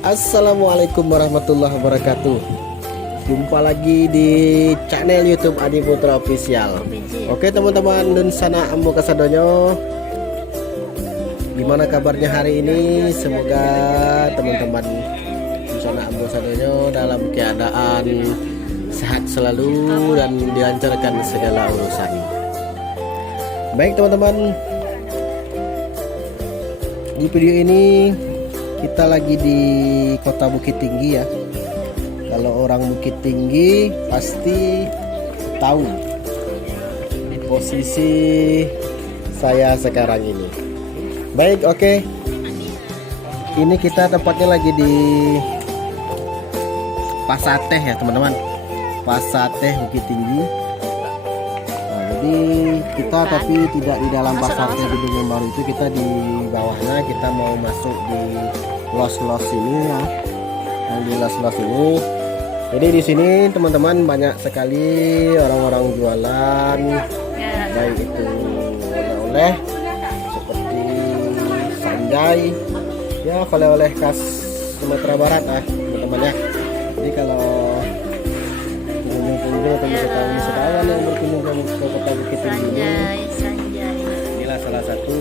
Assalamualaikum warahmatullahi wabarakatuh. Jumpa lagi di channel YouTube Adi Putra Official. Oke teman-teman, nun sana ambo kasadonyo. Gimana kabarnya hari ini? Semoga teman-teman nun sana ambo sadonyo dalam keadaan sehat selalu dan dilancarkan segala urusan. Baik teman-teman, di video ini kita lagi di kota Bukit Tinggi ya. Kalau orang Bukit Tinggi pasti tahu posisi saya sekarang ini. Baik, oke. Ini kita tempatnya lagi di Pasar Teh ya teman-teman. Pasar Teh Bukit Tinggi. Nah, jadi kita tapi tidak di dalam Pasar Teh gedung yang baru itu, kita di bawahnya. Kita mau masuk di los-los ini ya, yang di los-los ini. Jadi di sini teman-teman banyak sekali orang-orang jualan, baik itu oleh-oleh seperti sanjay ya, oleh-oleh khas Sumatera Barat ah teman-teman ya. Jadi kalau pengunjung-pengunjung atau wisatawan yang berkunjung ke kota Bukit Tinggi ini, inilah salah satu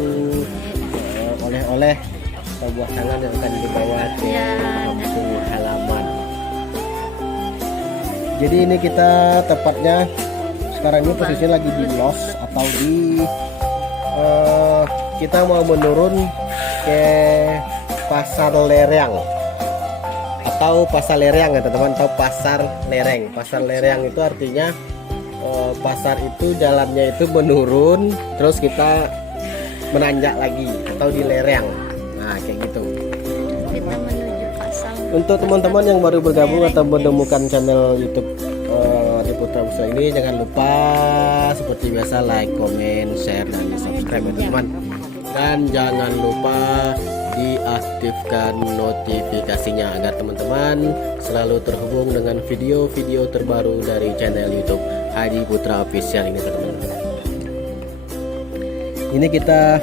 oleh-oleh atau buah tangan yang akan dibawa ke kampung halaman. Jadi ini kita tepatnya sekarang ini posisinya lagi di los atau di kita mau menurun ke Pasar Lereng atau Pasar Lereng ya teman-teman, atau Pasar Lereng. Pasar Lereng itu artinya pasar itu jalannya itu menurun terus kita menanjak lagi atau di lereng. Nah kayak gitu. Kita menuju pasar. Untuk teman-teman yang baru bergabung atau menemukan channel YouTube Adi Putra Official ini, jangan lupa seperti biasa like, comment, share, dan subscribe ya teman-teman. Dan jangan lupa diaktifkan notifikasinya agar teman-teman selalu terhubung dengan video-video terbaru dari channel YouTube Adi Putra Official ini teman-teman. Ini kita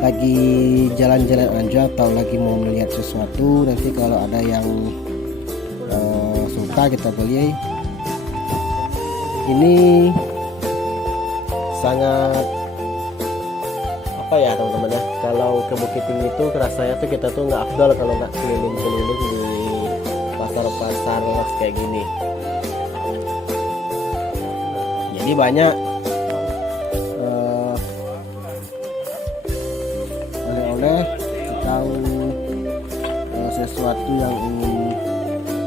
lagi jalan-jalan aja atau lagi mau melihat sesuatu. Nanti kalau ada yang suka kita beli. Ini sangat apa ya teman-teman ya, kalau ke Bukit Tinggi itu rasanya tuh kita tuh nggak afdol kalau nggak keliling-keliling di pasar-pasar kayak gini. Jadi banyak oleh-oleh atau sesuatu yang ingin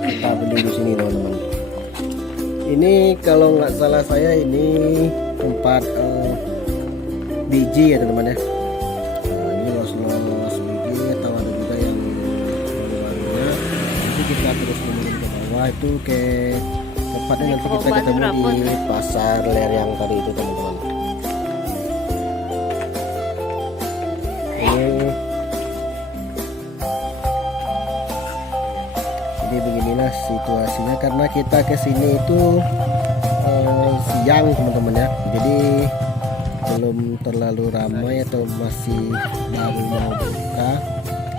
kita beli di sini teman-teman. Ini kalau nggak salah saya ini tempat biji ya teman-teman ya. Nah, ini los-los biji atau ada juga yang warna. Nanti kita terus menurun ke bawah itu ke tempatnya, nanti kita ketemu di Pasar Lereng tadi itu teman-teman. Jadi beginilah situasinya karena kita kesini itu siang teman-teman ya. Jadi belum terlalu ramai atau masih baru mau buka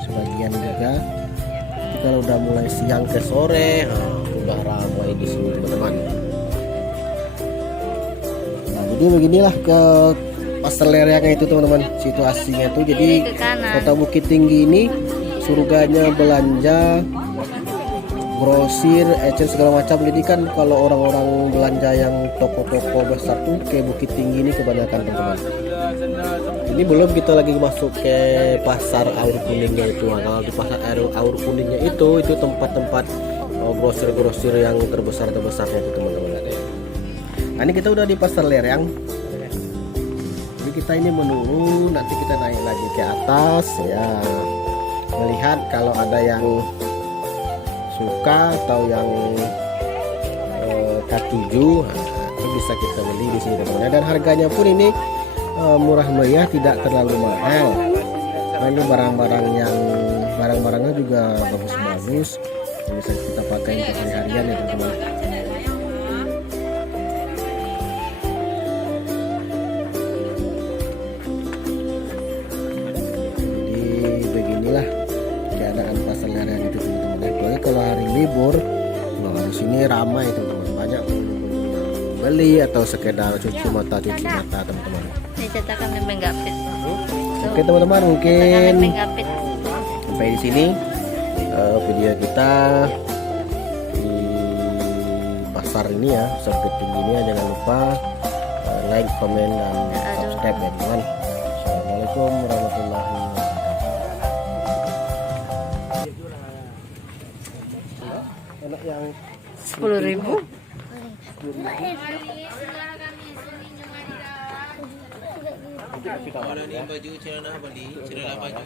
sebagian juga. Jadi kalau udah mulai siang ke sore udah ramai di sini teman-teman. Nah jadi beginilah ke Pasar Lereng itu teman-teman situasinya tuh. Jadi kota Bukit Tinggi ini surganya belanja, grosir, eceng segala macam. Jadi kan kalau orang-orang belanja yang toko-toko besar tuh ke Bukit Tinggi ini kebanyakan teman-teman. Ini belum kita lagi masuk ke Pasar Aur Kuningnya itu. Kalau di Pasar Aur Kuningnya itu tempat-tempat grosir-grosir yang terbesarnya itu teman-teman. Nah ini kita udah di Pasar Lereng. Jadi kita ini menurun, nanti kita naik lagi ke atas ya, melihat kalau ada yang suka atau yang K7 itu bisa kita beli di sini teman-teman. Dan harganya pun ini murah meriah, tidak terlalu mahal. Nah, ini barang-barangnya juga bagus-bagus yang bisa kita pakai untuk hari-harian ya teman-teman. Jadi beginilah keadaan Pasar Lereng libur. Nah, di sini ramai teman-teman, banyak beli atau sekedar cuci mata teman-teman. Ini cetakan memang gapit. Oke teman-teman, Cetakan mungkin memang gapit. sampai di sini video kita di pasar ini ya, Bukit Tinggi ini ya. Jangan lupa like, komen, dan subscribe ya teman. Assalamualaikum warahmatullahi wabarakatuh. Enak yang 10.000. baju celana beli celana baju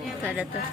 Itu ada tuh.